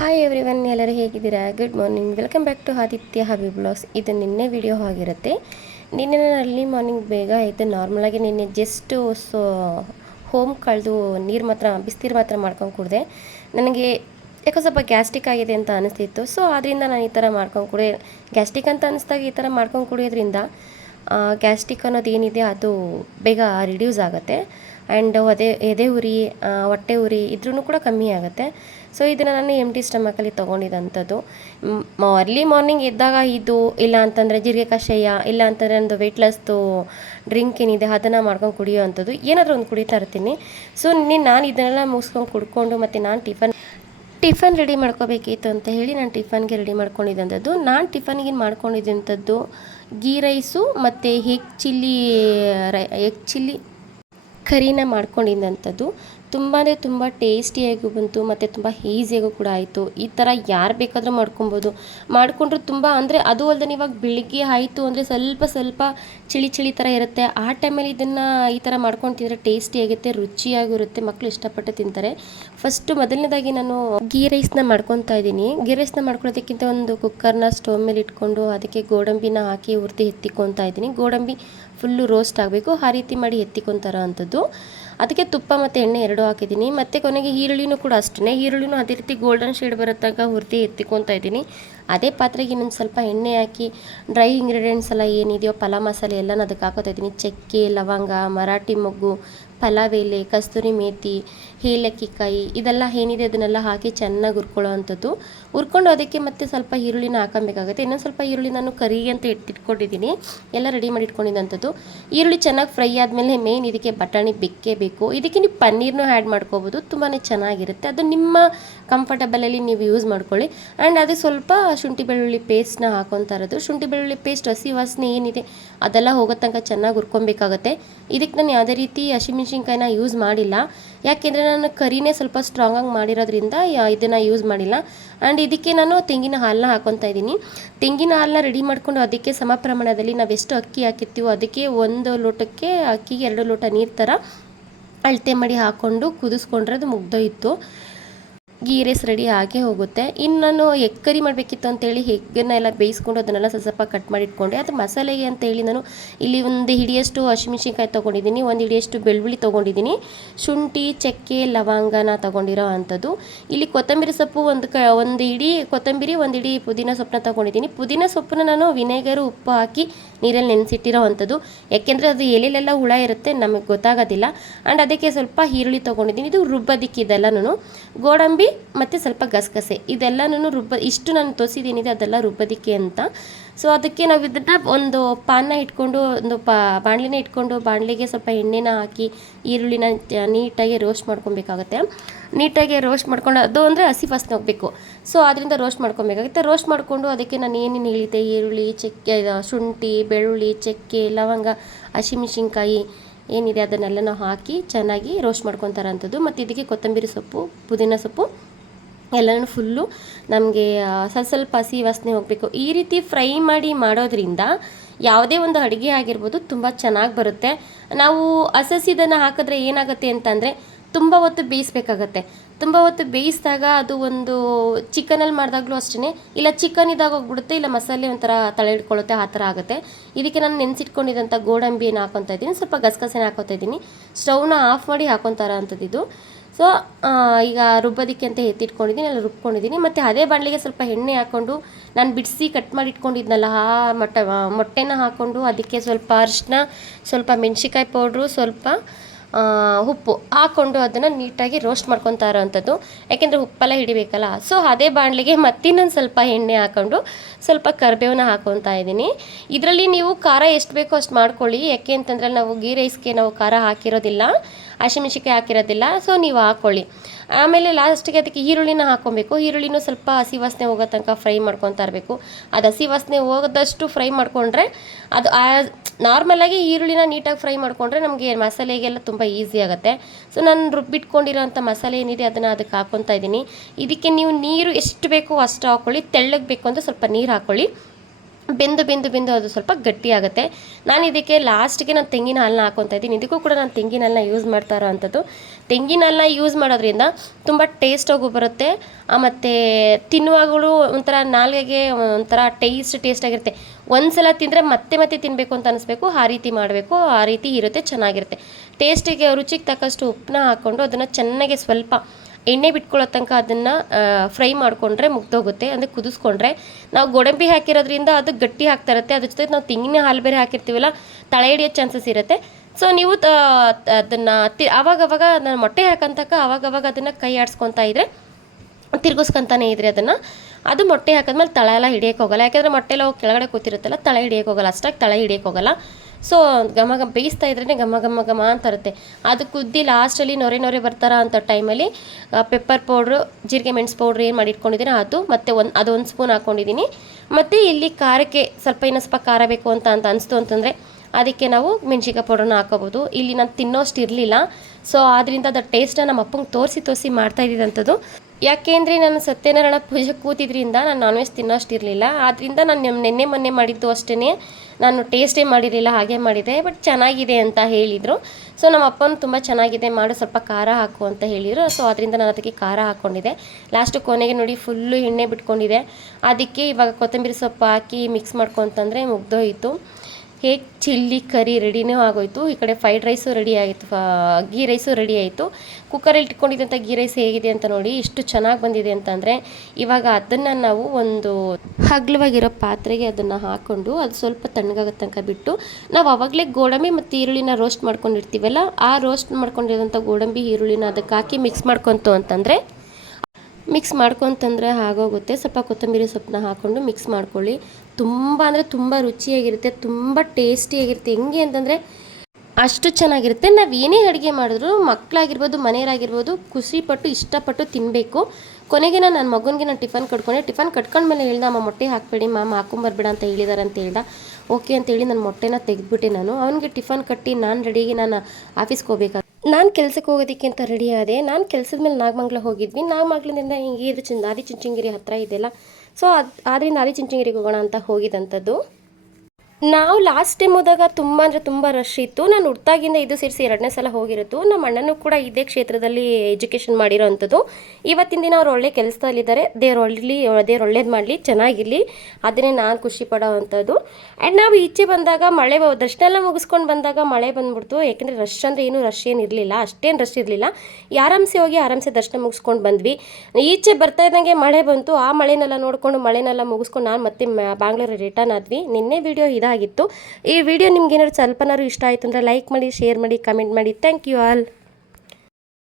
Hi everyone, ಎಲ್ಲರೂ ಹೇಗಿದ್ದೀರಾ? Good morning, welcome back to Aditya hobby blogs. ಇದು ನಿನ್ನೆ ವಿಡಿಯೋ ಆಗಿರುತ್ತೆ. ನಿನ್ನೆ ನಾನು ಅರ್ಲಿ ಮಾರ್ನಿಂಗ್ ಬೇಗ ಆಯಿತು. ನಾರ್ಮಲಾಗಿ ನಿನ್ನೆ ಜಸ್ಟು ಹೋಮ್ ಕಳೆದು ಬಿಸಿನೀರು ಮಾತ್ರ ಮಾಡ್ಕೊಂಡು ಕುಡಿದೆ. ನನಗೆ ಯಾಕೋ ಸ್ವಲ್ಪ ಗ್ಯಾಸ್ಟ್ರಿಕ್ ಆಗಿದೆ ಅಂತ ಅನಿಸ್ತಿತ್ತು. ಸೊ ಅದರಿಂದ ನಾನು ಈ ಥರ ಮಾಡ್ಕೊಂಡು ಗ್ಯಾಸ್ಟ್ರಿಕ್ ಅಂತ ಅನಿಸ್ದಾಗ ಈ ಥರ ಮಾಡ್ಕೊಂಡು ಕುಡಿಯೋದ್ರಿಂದ ಗ್ಯಾಸ್ಟ್ರಿಕ್ ಅನ್ನೋದು ಏನಿದೆ ಅದು ಬೇಗ ರಿಡ್ಯೂಸ್ ಆಗುತ್ತೆ. ಆ್ಯಂಡ್ ಎದೆ ಉರಿ, ಹೊಟ್ಟೆ ಉರಿ ಇದ್ರೂ ಕೂಡ ಕಮ್ಮಿ ಆಗುತ್ತೆ. ಸೊ ಇದನ್ನು ನಾನು ಎಂಟಿ ಸ್ಟಮಕಲ್ಲಿ ತೊಗೊಂಡಿದ್ದಂಥದ್ದು. ಅರ್ಲಿ ಮಾರ್ನಿಂಗ್ ಎದ್ದಾಗ ಇದು ಇಲ್ಲ ಅಂತಂದರೆ ಜೀರಿಗೆ ಕಷಾಯ, ಇಲ್ಲ ಅಂತಂದರೆ ಒಂದು ವೆಯ್ಟ್ಲೆಸ್ದು ಡ್ರಿಂಕ್ ಏನಿದೆ ಅದನ್ನು ಮಾಡ್ಕೊಂಡು ಕುಡಿಯೋ ಅಂಥದ್ದು ಏನಾದರೂ ಒಂದು ಕುಡಿತಾ ಇರ್ತೀನಿ. ಸೊ ನಾನು ಇದನ್ನೆಲ್ಲ ಮುಗಿಸ್ಕೊಂಡು ಕುಡ್ಕೊಂಡು ಮತ್ತು ನಾನು ಟಿಫನ್ ರೆಡಿ ಮಾಡ್ಕೋಬೇಕಿತ್ತು ಅಂತ ಹೇಳಿ ನಾನು ಟಿಫನ್ಗೆ ರೆಡಿ ಮಾಡ್ಕೊಂಡಿದ್ದಂಥದ್ದು. ನಾನು ಟಿಫನ್ಗೆ ಮಾಡ್ಕೊಂಡಿದ್ದಂಥದ್ದು ಗೀ ರೈಸು ಮತ್ತು ಎಗ್ ಚಿಲ್ಲಿ ಕರಿನ ಮಾಡ್ಕೊಂಡಿದ್ದಂಥದ್ದು. ತುಂಬ ಟೇಸ್ಟಿಯಾಗೂ ಬಂತು ಮತ್ತು ತುಂಬ ಈಸಿಯಾಗೂ ಕೂಡ ಆಯಿತು. ಈ ಥರ ಯಾರು ಬೇಕಾದರೂ ಮಾಡ್ಕೊಂಡ್ರು ತುಂಬ ಅಂದರೆ ಅದು ಅಲ್ಲದೆ ಇವಾಗ ಬೆಳಿಗ್ಗೆ ಆಯಿತು ಅಂದರೆ ಸ್ವಲ್ಪ ಚಳಿ ಥರ ಇರುತ್ತೆ. ಆ ಟೈಮಲ್ಲಿ ಇದನ್ನು ಈ ಥರ ಮಾಡ್ಕೊಂಡು ತಿಂದರೆ ಟೇಸ್ಟಿಯಾಗುತ್ತೆ, ರುಚಿಯಾಗಿರುತ್ತೆ, ಮಕ್ಕಳು ಇಷ್ಟಪಟ್ಟು ತಿಂತಾರೆ. ಮೊದಲನೇದಾಗಿ ನಾನು ಗೀ ರೈಸ್ನ ಮಾಡ್ಕೊತಾ ಇದ್ದೀನಿ. ಗೀ ರೈಸ್ನ ಮಾಡ್ಕೊಳ್ಳೋದಕ್ಕಿಂತ ಒಂದು ಕುಕ್ಕರ್ನ ಸ್ಟವ್ ಮೇಲೆ ಇಟ್ಕೊಂಡು ಅದಕ್ಕೆ ಗೋಡಂಬಿನ ಹಾಕಿ ಹುರಿದು ಎತ್ತಿಕೊತಾ ಇದ್ದೀನಿ. ಗೋಡಂಬಿ ಫುಲ್ಲು ರೋಸ್ಟ್ ಆಗಬೇಕು, ಆ ರೀತಿ ಮಾಡಿ ಎತ್ತಿಕೊತಾರೋ ಅಂಥದ್ದು. ಅದಕ್ಕೆ ತುಪ್ಪ ಮತ್ತು ಎಣ್ಣೆ ಎರಡೂ ಹಾಕಿದ್ದೀನಿ. ಮತ್ತು ಕೊನೆಗೆ ಈರುಳ್ಳಿನೂ ಕೂಡ ಅಷ್ಟೇ, ಈರುಳ್ಳಿನೂ ಅದೇ ರೀತಿ ಗೋಲ್ಡನ್ ಶೇಡ್ ಬರೋತ್ತಾಗ ಹುರಿದು ಎತ್ತಿಕೊತಾ ಇದ್ದೀನಿ. ಅದೇ ಪಾತ್ರೆಗೆ ಇನ್ನೊಂದು ಸ್ವಲ್ಪ ಎಣ್ಣೆ ಹಾಕಿ ಡ್ರೈ ಇಂಗ್ರೀಡಿಯೆಂಟ್ಸ್ ಎಲ್ಲ ಏನಿದೆಯೋ ಪಲಾವ್ ಮಸಾಲೆ ಎಲ್ಲನೂ ಅದಕ್ಕೆ ಹಾಕೋತಾ ಇದ್ದೀನಿ. ಚಕ್ಕೆ, ಲವಂಗ, ಮರಾಠಿ ಮೊಗ್ಗು, ಪಲಾವ್ ಎಲೆ, ಕಸ್ತೂರಿ ಮೇಥಿ, ಏಲಕ್ಕಿಕಾಯಿ ಇದೆಲ್ಲ ಏನಿದೆ ಅದನ್ನೆಲ್ಲ ಹಾಕಿ ಚೆನ್ನಾಗಿ ಹುರ್ಕೊಳ್ಳೋ ಅಂಥದ್ದು. ಹುರ್ಕೊಂಡು ಅದಕ್ಕೆ ಮತ್ತೆ ಸ್ವಲ್ಪ ಈರುಳ್ಳಿನ ಹಾಕೊಬೇಕಾಗುತ್ತೆ. ಇನ್ನೊಂದು ಸ್ವಲ್ಪ ಈರುಳ್ಳಿ ನಾನು ಕರಿಗೆ ಅಂತ ಇಟ್ಕೊಂಡಿದ್ದೀನಿ, ಎಲ್ಲ ರೆಡಿ ಮಾಡಿ ಇಟ್ಕೊಂಡಿದ್ದಂಥದ್ದು. ಈರುಳ್ಳಿ ಚೆನ್ನಾಗಿ ಫ್ರೈ ಆದಮೇಲೆ ಮೇನ್ ಇದಕ್ಕೆ ಬಟಾಣಿ ಬೇಕೇ ಬೇಕು. ಇದಕ್ಕೆ ನೀವು ಪನ್ನೀರ್ನೂ ಆ್ಯಡ್ ಮಾಡ್ಕೋಬೋದು, ತುಂಬಾ ಚೆನ್ನಾಗಿರುತ್ತೆ. ಅದು ನಿಮ್ಮ ಕಂಫರ್ಟಬಲಲ್ಲಿ ನೀವು ಯೂಸ್ ಮಾಡ್ಕೊಳ್ಳಿ. ಆ್ಯಂಡ್ ಅದು ಸ್ವಲ್ಪ ಶುಂಠಿ ಬೆಳ್ಳುಳ್ಳಿ ಪೇಸ್ಟ್ನ ಹಾಕೊತಾ ಇರೋದು. ಶುಂಠಿ ಬೆಳ್ಳುಳ್ಳಿ ಪೇಸ್ಟ್ ಹಸಿ ವಾಸನೆ ಏನಿದೆ ಅದೆಲ್ಲ ಹೋಗೋ ತನಕ ಚೆನ್ನಾಗಿ ಹುರ್ಕೊಬೇಕಾಗತ್ತೆ. ಇದಕ್ಕೆ ನಾನು ಯಾವುದೇ ರೀತಿ ಹಸಿಮೆಣ್ಸಿನ್ಕಾಯಿನ ಯೂಸ್ ಮಾಡಿಲ್ಲ, ಯಾಕೆಂದರೆ ನಾನು ಕರಿನೇ ಸ್ವಲ್ಪ ಸ್ಟ್ರಾಂಗಾಗಿ ಮಾಡಿರೋದ್ರಿಂದ ಇದನ್ನು ಯೂಸ್ ಮಾಡಿಲ್ಲ. ಆ್ಯಂಡ್ ಇದಕ್ಕೆ ನಾನು ತೆಂಗಿನ ಹಾಲನ್ನ ಹಾಕೊತಾ ಇದ್ದೀನಿ. ತೆಂಗಿನ ಹಾಲನ್ನ ರೆಡಿ ಮಾಡಿಕೊಂಡು ಅದಕ್ಕೆ ಸಮ ಪ್ರಮಾಣದಲ್ಲಿ ನಾವು ಎಷ್ಟು ಅಕ್ಕಿ ಹಾಕಿರ್ತೀವೋ ಅದಕ್ಕೆ 1 ಲೋಟಕ್ಕೆ ಅಕ್ಕಿಗೆ 2 ಲೋಟ ನೀರು ಥರ ಅಳತೆ ಮಾಡಿ ಹಾಕ್ಕೊಂಡು ಕುದಿಸ್ಕೊಂಡ್ರೆ ಅದು ಮುಗ್ದೋಯಿತು. ಗೀ ರೈಸ್ ರೆಡಿ ಆಗೇ ಹೋಗುತ್ತೆ. ಇನ್ನು ನಾನು ಎಗ್ ಕರಿ ಮಾಡಬೇಕಿತ್ತು ಅಂತೇಳಿ ಎಗ್ಗನ್ನೆಲ್ಲ ಬೇಯಿಸ್ಕೊಂಡು ಅದನ್ನೆಲ್ಲ ಸ್ವಲ್ಪ ಕಟ್ ಮಾಡಿ ಇಟ್ಕೊಂಡೆ. ಅದು ಮಸಾಲೆಗೆ ಅಂತೇಳಿ ನಾನು ಇಲ್ಲಿ ಒಂದು ಹಿಡಿಯಷ್ಟು ಹಸಿಮೆಣ್ಸಿನ್ಕಾಯಿ ತೊಗೊಂಡಿದ್ದೀನಿ, ಒಂದು ಹಿಡಿಯಷ್ಟು ಬೆಳ್ಳುಳ್ಳಿ ತೊಗೊಂಡಿದ್ದೀನಿ, ಶುಂಠಿ, ಚಕ್ಕೆ, ಲವಂಗನ ತೊಗೊಂಡಿರೋ ಅಂಥದ್ದು. ಇಲ್ಲಿ ಕೊತ್ತಂಬರಿ ಸೊಪ್ಪು ಒಂದು ಹಿಡಿ ಕೊತ್ತಂಬರಿ, ಒಂದು ಹಿಡಿ ಪುದೀನ ಸೊಪ್ಪನ್ನ ತೊಗೊಂಡಿದ್ದೀನಿ. ಪುದೀನ ಸೊಪ್ಪನ್ನ ನಾನು ವಿನೆಗರು, ಉಪ್ಪು ಹಾಕಿ ನೀರಲ್ಲಿ ನೆನೆಸಿಟ್ಟಿರೋ ಅಂಥದ್ದು, ಯಾಕೆಂದರೆ ಅದು ಎಲೆಲೆಲ್ಲ ಹುಳ ಇರುತ್ತೆ, ನಮಗೆ ಗೊತ್ತಾಗೋದಿಲ್ಲ. ಆ್ಯಂಡ್ ಅದಕ್ಕೆ ಸ್ವಲ್ಪ ಈರುಳ್ಳಿ ತೊಗೊಂಡಿದ್ದೀನಿ. ಇದು ರುಬ್ಬೋದಕ್ಕೆ ಇದೆಲ್ಲನೂ ಗೋಡಂಬಿ ಮತ್ತು ಸ್ವಲ್ಪ ಗಸಗಸೆ ಇದೆಲ್ಲನೂ ಇಷ್ಟು ನಾನು ತೋರಿಸಿದ್ದೇನಿದೆ ಅದೆಲ್ಲ ರುಬ್ಬೋದಕ್ಕೆ ಅಂತ. ಸೊ ಅದಕ್ಕೆ ನಾವು ಇದನ್ನು ಒಂದು ಪಾನ್ನ ಇಟ್ಕೊಂಡು ಒಂದು ಬಾಣಲಿನ ಇಟ್ಕೊಂಡು ಬಾಣಲಿಗೆ ಸ್ವಲ್ಪ ಎಣ್ಣೆನ ಹಾಕಿ ಈರುಳ್ಳಿನ ನೀಟಾಗಿ ರೋಸ್ಟ್ ಮಾಡ್ಕೊಬೇಕಾಗತ್ತೆ. ನೀಟಾಗಿ ರೋಸ್ಟ್ ಮಾಡ್ಕೊಂಡು ಅದು ಅಂದರೆ ಹಸಿ ವಾಸನೆ ಹೋಗಬೇಕು. ಸೊ ಅದರಿಂದ ರೋಸ್ಟ್ ಮಾಡ್ಕೊಬೇಕಾಗುತ್ತೆ. ರೋಸ್ಟ್ ಮಾಡಿಕೊಂಡು ಅದಕ್ಕೆ ನಾನು ಏನೇನು ಹೇಳಿದ್ದೆ, ಈರುಳ್ಳಿ, ಚಕ್ಕೆ, ಶುಂಠಿ, ಬೆಳ್ಳುಳ್ಳಿ, ಚಕ್ಕೆ, ಲವಂಗ, ಹಸಿಮೆಣ್ಸಿನ್ಕಾಯಿ ಏನಿದೆ ಅದನ್ನೆಲ್ಲ ನಾವು ಹಾಕಿ ಚೆನ್ನಾಗಿ ರೋಸ್ಟ್ ಮಾಡ್ಕೊತಾರ ಅಂಥದ್ದು. ಮತ್ತು ಇದಕ್ಕೆ ಕೊತ್ತಂಬರಿ ಸೊಪ್ಪು, ಪುದೀನ ಸೊಪ್ಪು ಎಲ್ಲನೂ ಫುಲ್ಲು ನಮಗೆ ಸ್ವಲ್ಪ ಹಸಿ ವಾಸನೆ ಹೋಗಬೇಕು. ಈ ರೀತಿ ಫ್ರೈ ಮಾಡಿ ಮಾಡೋದ್ರಿಂದ ಯಾವುದೇ ಒಂದು ಅಡುಗೆ ಆಗಿರ್ಬೋದು ತುಂಬ ಚೆನ್ನಾಗಿ ಬರುತ್ತೆ. ನಾವು ಹಸಿದನ್ನು ಹಾಕಿದ್ರೆ ಏನಾಗುತ್ತೆ ಅಂತಂದರೆ ತುಂಬ ಹೊತ್ತು ಬೇಯಿಸ್ಬೇಕಾಗತ್ತೆ. ತುಂಬ ಹೊತ್ತು ಬೇಯಿಸಿದಾಗ ಅದು ಒಂದು ಚಿಕನಲ್ಲಿ ಮಾಡಿದಾಗಲೂ ಅಷ್ಟೇ, ಇಲ್ಲ ಚಿಕನ್ ಇದಾಗ ಹೋಗ್ಬಿಡುತ್ತೆ, ಇಲ್ಲ ಮಸಾಲೆ ಒಂಥರ ತಳೆ ಹಿಡ್ಕೊಳ್ಳುತ್ತೆ, ಆ ಥರ ಆಗುತ್ತೆ. ಇದಕ್ಕೆ ನಾನು ನೆನೆಸಿಟ್ಕೊಂಡಿದ್ದಂಥ ಗೋಡಂಬಿಯನ್ನು ಹಾಕೊತಾ ಇದ್ದೀನಿ, ಸ್ವಲ್ಪ ಗಸಗಸೆನ ಹಾಕೋತಾ ಇದ್ದೀನಿ. ಸ್ಟವ್ನ ಆಫ್ ಮಾಡಿ ಹಾಕೊತಾರ ಅಂಥದ್ದು. ಸೊ ಈಗ ರುಬ್ಬೋದಕ್ಕೆ ಅಂತ ಎತ್ತಿಟ್ಕೊಂಡಿದ್ದೀನಿ, ಎಲ್ಲ ರುಬ್ಕೊಂಡಿದ್ದೀನಿ. ಮತ್ತು ಅದೇ ಬಾಣಲಿಗೆ ಸ್ವಲ್ಪ ಎಣ್ಣೆ ಹಾಕ್ಕೊಂಡು ನಾನು ಬಿಡಿಸಿ ಕಟ್ ಮಾಡಿ ಇಟ್ಕೊಂಡಿದ್ನಲ್ಲ ಆ ಮೊಟ್ಟೆನ ಹಾಕ್ಕೊಂಡು ಅದಕ್ಕೆ ಸ್ವಲ್ಪ ಅರಿಶಿನ, ಸ್ವಲ್ಪ ಮೆಣಸಿನ್ಕಾಯಿ ಪೌಡ್ರು, ಸ್ವಲ್ಪ ಉಪ್ಪು ಹಾಕ್ಕೊಂಡು ಅದನ್ನು ನೀಟಾಗಿ ರೋಸ್ಟ್ ಮಾಡ್ಕೊತಾ ಇರೋವಂಥದ್ದು, ಯಾಕೆಂದರೆ ಉಪ್ಪೆಲ್ಲ ಹಿಡಿಬೇಕಲ್ಲ. ಸೊ ಅದೇ ಬಾಣಲಿಗೆ ಮತ್ತಿನ್ನೊಂದು ಸ್ವಲ್ಪ ಎಣ್ಣೆ ಹಾಕ್ಕೊಂಡು ಸ್ವಲ್ಪ ಕರಿಬೇವನ್ನ ಹಾಕ್ಕೊತಾ ಇದ್ದೀನಿ. ಇದರಲ್ಲಿ ನೀವು ಖಾರ ಎಷ್ಟು ಬೇಕೋ ಅಷ್ಟು ಮಾಡ್ಕೊಳ್ಳಿ, ಯಾಕೆ ಅಂತಂದರೆ ನಾವು ಗೀ ರೈಸ್ಗೆ ನಾವು ಖಾರ ಹಾಕಿರೋದಿಲ್ಲ, ಹಸಿಮೆಣ್ಸಿನ್ಕಾಯಿ ಹಾಕಿರೋದಿಲ್ಲ. ಸೊ ನೀವು ಹಾಕ್ಕೊಳ್ಳಿ. ಆಮೇಲೆ ಲಾಸ್ಟಿಗೆ ಅದಕ್ಕೆ ಈರುಳ್ಳಿನ ಹಾಕ್ಕೊಬೇಕು. ಈರುಳ್ಳಿನೂ ಸ್ವಲ್ಪ ಹಸಿ ವಾಸನೆ ಹೋಗೋ ತನಕ ಫ್ರೈ ಮಾಡ್ಕೊತಾ ಇರಬೇಕು. ಅದು ಹಸಿ ವಾಸನೆ ಹೋಗೋದಷ್ಟು ಫ್ರೈ ಮಾಡಿಕೊಂಡ್ರೆ ಅದು ನಾರ್ಮಲಾಗಿ ಈರುಳ್ಳಿನ ನೀಟಾಗಿ ಫ್ರೈ ಮಾಡಿಕೊಂಡ್ರೆ ನಮಗೆ ಮಸಾಲೆಗೆಲ್ಲ ತುಂಬ ಈಸಿ ಆಗುತ್ತೆ. ಸೊ ನಾನು ರುಬ್ಬಿಟ್ಕೊಂಡಿರೋ ಅಂಥ ಮಸಾಲೆ ಏನಿದೆ ಅದನ್ನು ಅದಕ್ಕೆ ಹಾಕ್ಕೊತಾ ಇದ್ದೀನಿ. ಇದಕ್ಕೆ ನೀವು ನೀರು ಎಷ್ಟು ಬೇಕೋ ಅಷ್ಟು ಹಾಕ್ಕೊಳ್ಳಿ, ತೆಳ್ಳಗೆ ಬೇಕು ಅಂದರೆ ಸ್ವಲ್ಪ ನೀರು ಹಾಕ್ಕೊಳ್ಳಿ. ಬೆಂದು ಅದು ಸ್ವಲ್ಪ ಗಟ್ಟಿಯಾಗುತ್ತೆ. ನಾನು ಇದಕ್ಕೆ ಲಾಸ್ಟಿಗೆ ನಾನು ತೆಂಗಿನ ಹಾಲನ್ನ ಹಾಕ್ಕೊತಾ ಇದ್ದೀನಿ. ಇದಕ್ಕೂ ಕೂಡ ನಾನು ತೆಂಗಿನ ಹಾಲನ್ನ ಯೂಸ್ ಮಾಡ್ತಾ ಇರೋ ಅಂಥದ್ದು. ತೆಂಗಿನ ಹಾಲನ್ನ ಯೂಸ್ ಮಾಡೋದ್ರಿಂದ ತುಂಬ ಟೇಸ್ಟಾಗೂ ಬರುತ್ತೆ, ಮತ್ತು ತಿನ್ನುವಾಗಲೂ ಒಂಥರ ನಾಲಿಗೆಗೆ ಒಂಥರ ಟೇಸ್ಟಾಗಿರುತ್ತೆ. ಒಂದು ಸಲ ತಿಂದರೆ ಮತ್ತೆ ಮತ್ತೆ ತಿನ್ನಬೇಕು ಅಂತ ಅನಿಸ್ಬೇಕು, ಆ ರೀತಿ ಮಾಡಬೇಕು, ಆ ರೀತಿ ಇರುತ್ತೆ, ಚೆನ್ನಾಗಿರುತ್ತೆ. ಟೇಸ್ಟಿಗೆ ರುಚಿಗೆ ತಕ್ಕಷ್ಟು ಉಪ್ಪನ್ನ ಹಾಕ್ಕೊಂಡು ಅದನ್ನು ಚೆನ್ನಾಗಿ ಸ್ವಲ್ಪ ಎಣ್ಣೆ ಬಿಟ್ಕೊಳ್ಳೋ ತನಕ ಅದನ್ನು ಫ್ರೈ ಮಾಡಿಕೊಂಡ್ರೆ ಮುಗ್ದೋಗುತ್ತೆ. ಅಂದರೆ ಕುದಿಸ್ಕೊಂಡ್ರೆ ನಾವು ಗೋಡಂಬಿ ಹಾಕಿರೋದ್ರಿಂದ ಅದು ಗಟ್ಟಿ ಆಗ್ತಾ ಇರುತ್ತೆ. ಅದ್ರ ಜೊತೆ ನಾವು ತೆಂಗಿನ ಹಾಲು ಬೇರೆ ಹಾಕಿರ್ತೀವಲ್ಲ, ತಳ ಹಿಡಿಯೋ ಚಾನ್ಸಸ್ ಇರುತ್ತೆ. ಸೊ ನೀವು ಅದನ್ನು ಆವಾಗವಾಗ ನಾನು ಮೊಟ್ಟೆ ಹಾಕಂತಕ್ಕ ಆವಾಗವಾಗ ಅದನ್ನು ಕೈ ಆಡಿಸ್ಕೊತಾ ಇದ್ದರೆ, ತಿರ್ಗಿಸ್ಕೊತಾನೆ ಇದ್ದರೆ ಅದು ಮೊಟ್ಟೆ ಹಾಕಿದ್ಮೇಲೆ ತಳ ಎಲ್ಲ ಹಿಡಿಯೋಕೆ ಹೋಗಲ್ಲ. ಯಾಕೆಂದರೆ ಮೊಟ್ಟೆಲ್ಲ ಕೆಳಗಡೆ ಕೂತಿರುತ್ತಲ್ಲ, ತಳ ಹಿಡಿಯೋಕೆ ಹೋಗಲ್ಲ, ಅಷ್ಟಾಗಿ ತಳ ಹಿಡಿಯೋಕೆ ಹೋಗಲ್ಲ. ಸೊ ಬೇಯಿಸ್ತಾ ಇದ್ರೇ ಘಮ ಅಂತ ಇರುತ್ತೆ. ಅದು ಕುದ್ದಿ ಲಾಸ್ಟಲ್ಲಿ ನೊರೆ ಬರ್ತಾರ ಅಂತ ಟೈಮಲ್ಲಿ ಪೆಪ್ಪರ್ ಪೌಡ್ರು, ಜೀರಿಗೆ ಮೆಣಸು ಪೌಡ್ರು ಏನು ಮಾಡಿ ಇಟ್ಕೊಂಡಿದ್ದೀನಿ ಅದು, ಮತ್ತು ಅದೊಂದು ಸ್ಪೂನ್ ಹಾಕ್ಕೊಂಡಿದ್ದೀನಿ. ಮತ್ತು ಇಲ್ಲಿ ಖಾರಕ್ಕೆ ಇನ್ನೂ ಸ್ವಲ್ಪ ಖಾರ ಬೇಕು ಅಂತ ಅನಿಸ್ತು ಅಂತಂದರೆ ಅದಕ್ಕೆ ನಾವು ಮೆಣಸಿನ್ಕಾಯಿ ಪೌಡ್ರನ್ನ ಹಾಕೋಬೋದು. ಇಲ್ಲಿ ನಾನು ತಿನ್ನೋಷ್ಟು ಇರಲಿಲ್ಲ, ಸೊ ಆದ್ದರಿಂದ ಅದರ ಟೇಸ್ಟನ್ನ ನಮ್ಮ ಅಪ್ಪಂಗೆ ತೋರಿಸಿ ಮಾಡ್ತಾ ಇದ್ದಿದ್ದಂಥದ್ದು. ಯಾಕೆಂದರೆ ನಾನು ಸತ್ಯನಾರಾಯಣ ಪೂಜೆ ಕೂತಿದ್ರಿಂದ ನಾನು ನಾನ್ ವೆಜ್ ತಿನ್ನೋಷ್ಟು ಇರಲಿಲ್ಲ. ಆದ್ದರಿಂದ ನಾನು ನಿನ್ನೆ ಮೊನ್ನೆ ಮಾಡಿದ್ದು ಅಷ್ಟೇ, ನಾನು ಟೇಸ್ಟೇ ಮಾಡಿರಲಿಲ್ಲ, ಹಾಗೆ ಮಾಡಿದೆ. ಬಟ್ ಚೆನ್ನಾಗಿದೆ ಅಂತ ಹೇಳಿದರು. ಸೊ ನಮ್ಮ ಅಪ್ಪನೂ ತುಂಬ ಚೆನ್ನಾಗಿದೆ ಮಾಡು, ಸ್ವಲ್ಪ ಖಾರ ಹಾಕು ಅಂತ ಹೇಳಿದರು. ಸೊ ಅದರಿಂದ ನಾನು ಅದಕ್ಕೆ ಖಾರ ಹಾಕ್ಕೊಂಡಿದ್ದೆ. ಲಾಸ್ಟು ಕೊನೆಗೆ ನೋಡಿ ಫುಲ್ಲು ಎಣ್ಣೆ ಬಿಟ್ಕೊಂಡಿದೆ. ಅದಕ್ಕೆ ಇವಾಗ ಕೊತ್ತಂಬರಿ ಸೊಪ್ಪು ಹಾಕಿ ಮಿಕ್ಸ್ ಮಾಡ್ಕೊತಂದರೆ ಮುಗ್ದೋಯಿತು. ಹೇಗೆ ಚಿಲ್ಲಿ ಕರಿ ರೆಡಿನೂ ಆಗೋಯಿತು. ಈ ಕಡೆ ಫ್ರೈಡ್ ರೈಸು ರೆಡಿ ಆಯಿತು, ಗೀ ರೈಸು ರೆಡಿ ಆಯಿತು. ಕುಕ್ಕರಲ್ಲಿ ಇಟ್ಕೊಂಡಿದ್ದಂಥ ಗೀ ರೈಸ್ ಹೇಗಿದೆ ಅಂತ ನೋಡಿ, ಇಷ್ಟು ಚೆನ್ನಾಗಿ ಬಂದಿದೆ ಅಂತಂದರೆ ಇವಾಗ ಅದನ್ನು ನಾವು ಒಂದು ಅಗಲವಾಗಿರೋ ಪಾತ್ರೆಗೆ ಅದನ್ನು ಹಾಕ್ಕೊಂಡು ಅದು ಸ್ವಲ್ಪ ತಣ್ಣಗಾಗೋ ತನಕ ಬಿಟ್ಟು, ನಾವು ಆವಾಗಲೇ ಗೋಡಂಬಿ ಮತ್ತು ಈರುಳ್ಳಿನ ರೋಸ್ಟ್ ಮಾಡ್ಕೊಂಡಿರ್ತೀವಲ್ಲ, ಆ ರೋಸ್ಟ್ ಮಾಡ್ಕೊಂಡಿರೋಂಥ ಗೋಡಂಬಿ ಈರುಳ್ಳಿನ ಅದಕ್ಕೆ ಹಾಕಿ ಮಿಕ್ಸ್ ಮಾಡ್ಕೊತಂದರೆ ಆಗೋಗುತ್ತೆ. ಸ್ವಲ್ಪ ಕೊತ್ತಂಬರಿ ಸೊಪ್ಪನ್ನ ಹಾಕ್ಕೊಂಡು ಮಿಕ್ಸ್ ಮಾಡ್ಕೊಳ್ಳಿ. ತುಂಬ ಅಂದರೆ ತುಂಬ ರುಚಿಯಾಗಿರುತ್ತೆ, ತುಂಬ ಟೇಸ್ಟಿಯಾಗಿರುತ್ತೆ. ಹೆಂಗೆ ಅಂತಂದರೆ ಅಷ್ಟು ಚೆನ್ನಾಗಿರುತ್ತೆ. ನಾವು ಏನೇ ಅಡುಗೆ ಮಾಡಿದ್ರು ಮಕ್ಕಳಾಗಿರ್ಬೋದು, ಮನೆಯವರಾಗಿರ್ಬೋದು ಖುಷಿಪಟ್ಟು ಇಷ್ಟಪಟ್ಟು ತಿನ್ನಬೇಕು. ಕೊನೆಗೆ ನನ್ನ ಮಗನಿಗೆ ನಾನು ಟಿಫನ್ ಕಟ್ಕೊಂಡ್ಮೇಲೆ ಹೇಳ್ದೆ, ಅಮ್ಮ ಮೊಟ್ಟೆ ಹಾಕಬೇಡಿ ಮಾಮ, ಹಾಕೊಂಬರ್ಬೇಡ ಅಂತ ಹೇಳಿದಾರೆ ಅಂತ ಹೇಳ್ದ. ಓಕೆ ಅಂತೇಳಿ ನಾನು ಮೊಟ್ಟೆನ ತೆಗೆದ್ಬಿಟ್ಟೆ. ನಾನು ಅವನಿಗೆ ಟಿಫನ್ ಕಟ್ಟಿ ನಾನು ರೆಡಿಯಾಗಿ ನಾನು ಆಫೀಸ್ಗೆ ಹೋಗ್ಬೇಕಾದ್ರೆ ನಾನು ಕೆಲಸಕ್ಕೆ ಹೋಗೋದಕ್ಕೆ ಅಂತ ರೆಡಿ ಆದೆ. ನಾನು ಕೆಲಸದ ಮೇಲೆ ನಾಗಮಂಗಲ ಹೋಗಿದ್ವಿ. ನಾಗಮಂಗಲದಿಂದ ಹಿಂಗೆ ಇದು ಆದಿಚುಂಚನಗಿರಿ ಹತ್ತಿರ ಇದೆಯಲ್ಲ, ಸೊ ಆದ್ದರಿಂದ ಆದಿಚುಂಚನಗಿರಿಗೆ ಹೋಗೋಣ ಅಂತ ಹೋಗಿದ್ದಂಥದ್ದು. ನಾವು ಲಾಸ್ಟ್ ಟೈಮ್ ಹೋದಾಗ ತುಂಬ ಅಂದರೆ ತುಂಬ ರಶ್ ಇತ್ತು. ನಾನು ಹುಟ್ಟಾಗಿಂದ ಇದು ಸೇರಿಸಿ 2ನೇ ಸಲ ಹೋಗಿರೋದು. ನಮ್ಮ ಅಣ್ಣನೂ ಕೂಡ ಇದೇ ಕ್ಷೇತ್ರದಲ್ಲಿ ಎಜುಕೇಷನ್ ಮಾಡಿರೋ ಅಂಥದ್ದು. ಇವತ್ತಿನ ದಿನ ಅವ್ರು ಒಳ್ಳೆ ಕೆಲಸದಲ್ಲಿದ್ದಾರೆ. ದೇವ್ರು ಒಳ್ಳೇದು ಮಾಡಲಿ, ಚೆನ್ನಾಗಿರಲಿ, ಅದನ್ನೇ ನಾನು ಖುಷಿ ಪಡೋ ಅಂಥದ್ದು. ಆ್ಯಂಡ್ ನಾವು ಈಚೆ ಬಂದಾಗ ದರ್ಶನ ಎಲ್ಲ ಮುಗಿಸ್ಕೊಂಡು ಬಂದಾಗ ಮಳೆ ಬಂದ್ಬಿಡ್ತು. ಯಾಕೆಂದರೆ ರಶ್ ಅಂದರೆ ರಶ್ ಏನು ಇರಲಿಲ್ಲ, ಅಷ್ಟೇನು ರಶ್ ಇರಲಿಲ್ಲ. ಆರಾಮ್ಸೆ ಹೋಗಿ ಆರಾಮ್ಸೆ ದರ್ಶನ ಮುಗಿಸ್ಕೊಂಡು ಬಂದ್ವಿ. ಈಚೆ ಬರ್ತಾ ಇದ್ದಂಗೆ ಮಳೆ ಬಂತು. ಆ ಮಳೆನೆಲ್ಲ ನೋಡಿಕೊಂಡು ಮಳೆನೆಲ್ಲ ಮುಗಿಸ್ಕೊಂಡು ನಾನು ಮತ್ತೆ ಬ್ಯಾಂಗ್ಳೂರಿಗೆ ರಿಟರ್ನ್ ಆದ್ವಿ. ನಿನ್ನೆ ವಿಡಿಯೋ ಇದಾಗಿತ್ತು. ಈ ವಿಡಿಯೋ ನಿಮ್ಗೆ ಏನಾದ್ರು ಸ್ವಲ್ಪನಾದ್ರು ಇಷ್ಟ ಆಯಿತು ಅಂದರೆ ಲೈಕ್ ಮಾಡಿ, ಶೇರ್ ಮಾಡಿ, ಕಮೆಂಟ್ ಮಾಡಿ. Thank you all.